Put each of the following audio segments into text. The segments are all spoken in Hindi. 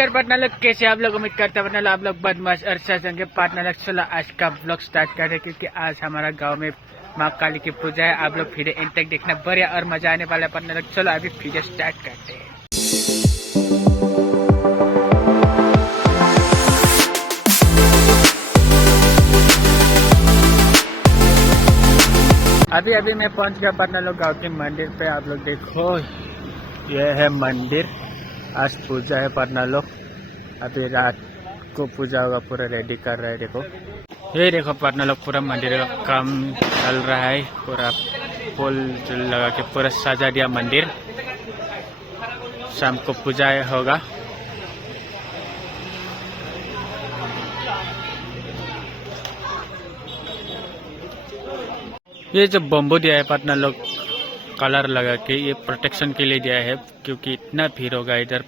नमस्कार पार्टनर लोग, कैसे आप लोग? उम्मीद करते हैं पार्टनर लोग आप लोग बदमाश और सजेंगे। पार्टनर लोग चलो आज का ब्लॉग स्टार्ट कर रहे हैं, क्योंकि आज हमारा गांव में माँ काली की पूजा है। आप लोग वीडियो एंड तक देखना, बढ़िया और मजा आने वाला है पार्टनर लोग। चलो अभी वीडियो स्टार्ट करते हैं। अभी मैं पहुंच गया पार्टनर लोग गाँव के मंदिर पे। आप लोग देखो, यह है मंदिर। आज पूजा है पार्टनर लोग। अभी रात को पूजा होगा, पूरा रेडी कर रहा है। देखो ये देखो पार्टनर लोग, पूरा मंदिर का काम चल रहा है। पूरा फूल लगा के पूरा सजा दिया मंदिर। शाम को पूजा होगा। ये जो बम्बू दिया है पार्टनर लोग, कलर लगा के, ये प्रोटेक्शन के लिए दिया है, क्योंकि इतना भीड़ होगा इधर।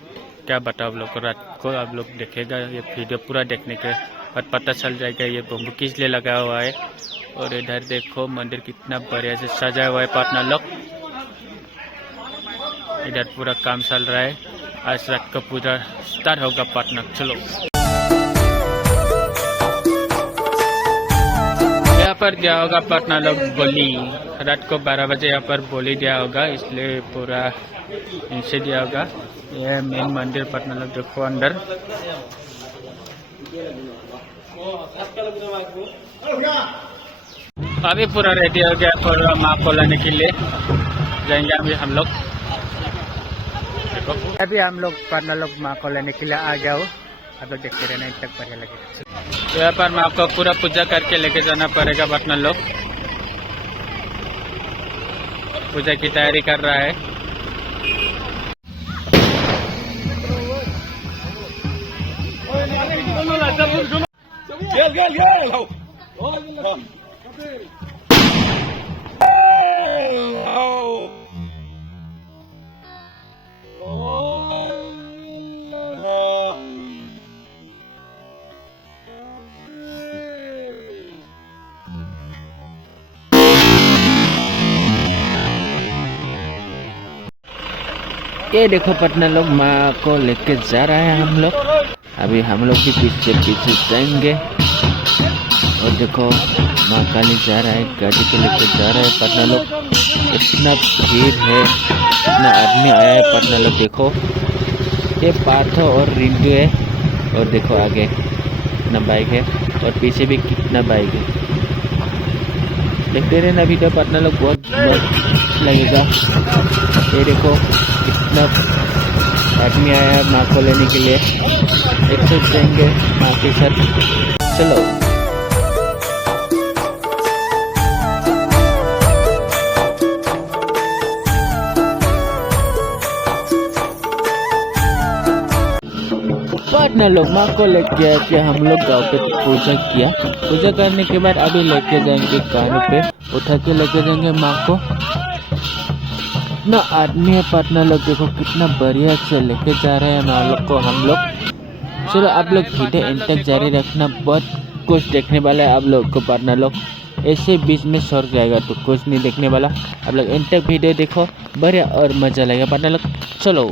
क्या बताओ आप लोग को, रात को आप लोग देखेगा ये वीडियो पूरा देखने के बाद पता चल जाएगा ये बम्बू किस लिए लगा हुआ है। और इधर देखो मंदिर कितना बढ़िया से सजा हुआ है पार्टनर लोग। इधर पूरा काम चल रहा है। आज रात को पूजा स्टार्ट होगा पार्टनर। चलो यहाँ पर दिया होगा पार्टनर लोग बोली। रात को 12 बजे यहाँ पर बोली दिया होगा, इसलिए पूरा नीचे दिया होगा। यह मेन मंदिर पार्टनर लोग देखो अंदर। अभी पूरा रेडी हो गया, पूरा माँ को लाने के लिए जाएंगे अभी हम लोग। देखो अभी हम लोग पार्टनर लोग माँ को लेने के लिए आ गया हो। आप लोग देखते रहना, इन तक बढ़िया लगेगा। यहाँ पर मैं आपको पूरा पूजा करके लेके जाना पड़ेगा पार्टनर लोग। पूजा की तैयारी कर रहा है। ये देखो पार्टनर लोग, माँ को लेके जा रहा है हम लोग। अभी हम लोग भी पीछे पीछे जाएंगे। और देखो माँ काली जा रहा है, गाड़ी को लेके जा रहा है पार्टनर लोग। इतना भीड़ है, इतना आदमी आया है पार्टनर लोग। देखो ये पार्थो और रिंटू है। और देखो आगे कितना बाइक है, और पीछे भी कितना बाइक है। देखते रहे ना वीडियो पार्टनर लोग, बहुत मस्त लगेगा। ये देखो कितना आदमी आया है माँ को लेने के लिए। एक साथ जाएंगे माँ के साथ। चलो पार्टनर लोग माँ को लेके आके हम लोग गाँव पे पूजा किया। पूजा करने के बाद अभी लेके जाएंगे कान पे, उठा के लेके जाएंगे माँ को। इतना आदमी है पार्टनर लोग, देखो कितना बढ़िया से लेके जा रहे हैं माँ लोग को हम लोग। चलो आप लोग वीडियो एंड तक जारी रखना, बहुत कुछ देखने वाला है आप लोग को पार्टनर लोग। ऐसे बीच में सर जाएगा तो कुछ नहीं देखने वाला। आप लोग एंड तक वीडियो देखो, बढ़िया और मजा लगेगा पार्टनर लोग। चलो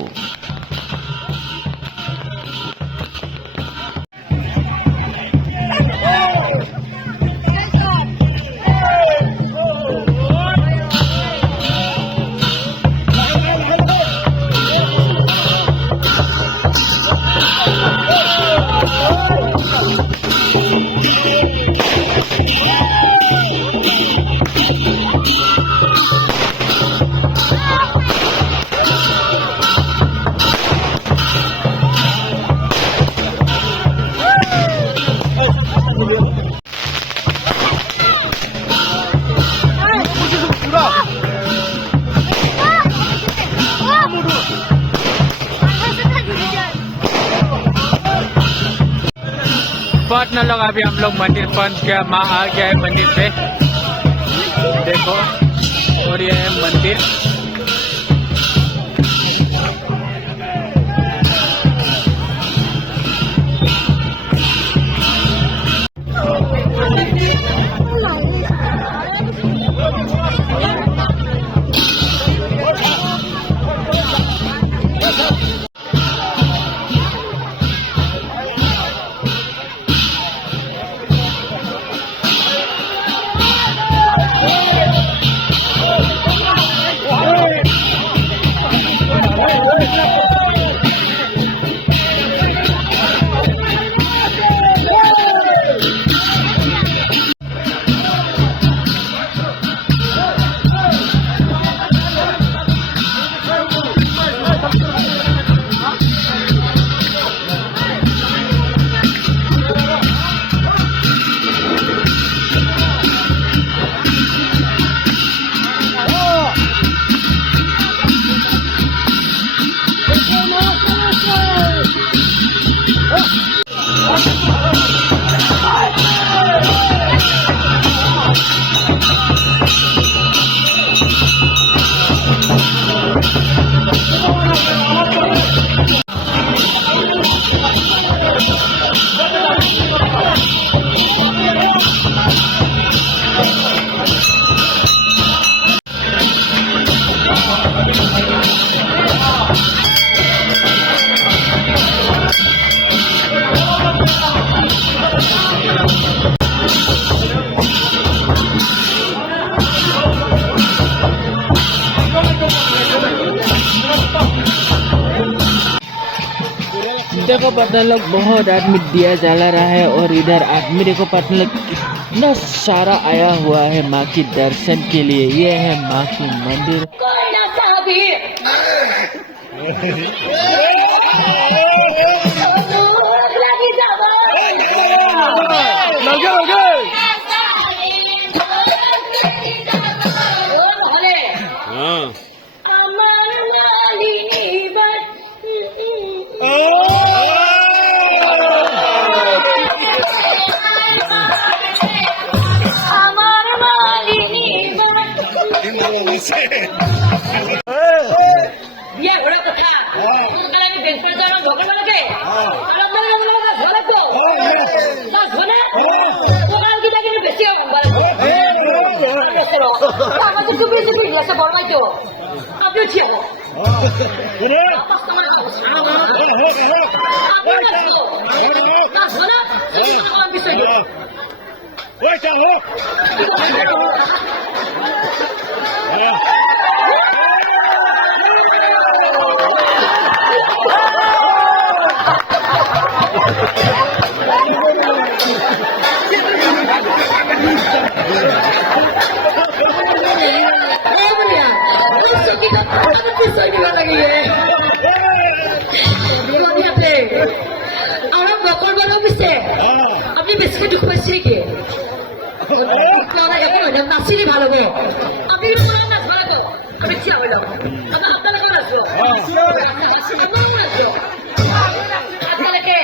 पार्टनर लोग अभी हम लोग मंदिर पहुंच गया। माँ आ गया है मंदिर पे, देखो। और ये है मंदिर। देखो पता लोग बहुत आदमी दिया जला रहा है और इधर आदमी देखो पता लोग कितना सारा आया हुआ है माँ की दर्शन के लिए। ये है माँ की मंदिर। আপনি বিস্কুট খুঁজছে কি নাচিলে ভালো হবে আপনি ভালো তো আমি চিয়া হইল আপনারা কেমন আসলো আপনাকে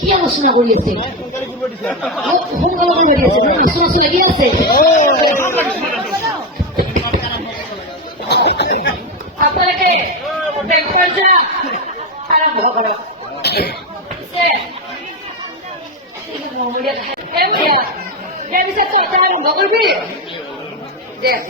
কি আলোচনা কৰি আছে সোনকালে বেরিয়েছে আলোচনা লাগি আছে আপনাকে পর্যা আরম্ভ করো আরম্ভ করবি দেখ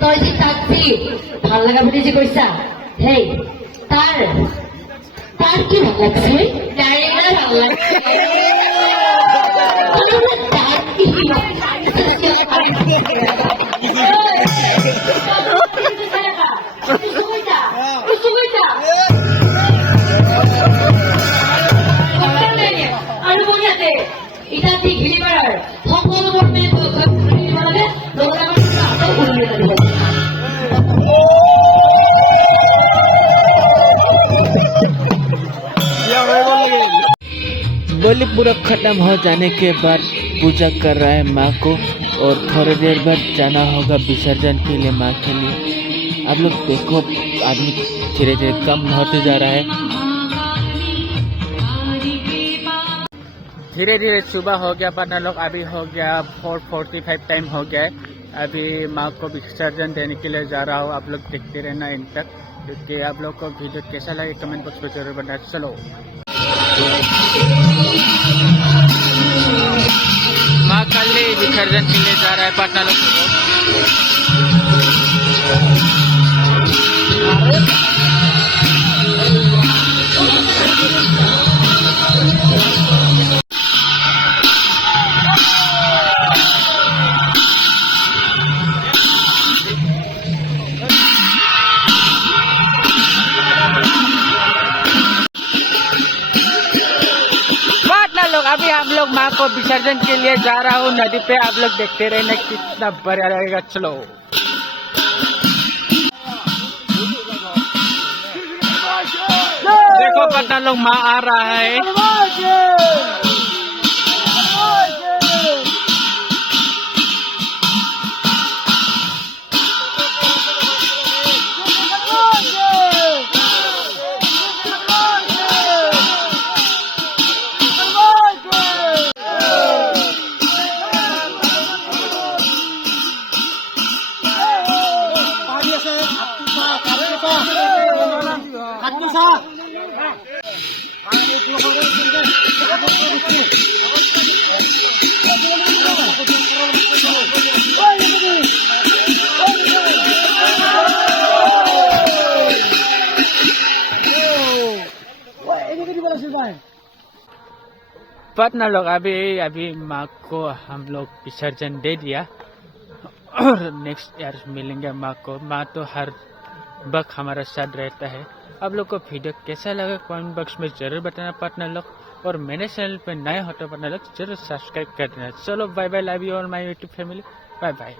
তই যে তাক যি ভাল লগা বুলি যে কৈছা হেই তাৰ কি ভাল লাগছে তাৰে ভাল লাগছে আৰু বঢ়িয়াতে ইটা দি ঘিলি মাৰাৰ সকলো বৰ্ণে बलि पूरा खत्म हो जाने के बाद पूजा कर रहा है माँ को और थोड़ी देर बाद जाना होगा विसर्जन के लिए माँ के लिए। आप लोग देखो आदमी धीरे धीरे कम होते जा रहा है। धीरे धीरे सुबह हो गया पार्टनर लोग, अभी हो गया 4:45 टाइम हो गया है। अभी माँ को विसर्जन देने के लिए जा रहा हूँ। आप लोग देखते रहना इन तक, क्योंकि आप लोग को वीडियो कैसा लगे कमेंट बॉक्स में जरूर बताना। चलो माँ काली विसर्जन के लिए जा रहा है पार्टनर लोग। अभी हम लोग माँ को विसर्जन के लिए जा रहा हूँ नदी पे। आप लोग देखते रहना कितना बढ़िया रहेगा। चलो देखो पता लोग माँ आ रहा है। पार्टनर लोग अभी माँ को हम लोग विसर्जन दे दिया और नेक्स्ट ईयर मिलेंगे माँ को। माँ तो हर वक्त हमारे साथ रहता है। आप लोग को वीडियो कैसा लगा कमेंट बॉक्स में जरूर बताना पार्टनर लोग, और मेरे चैनल पे नए हो तो पार्टनर लोग जरूर सब्सक्राइब कर देना। चलो bye bye, love you all my YouTube family, bye bye.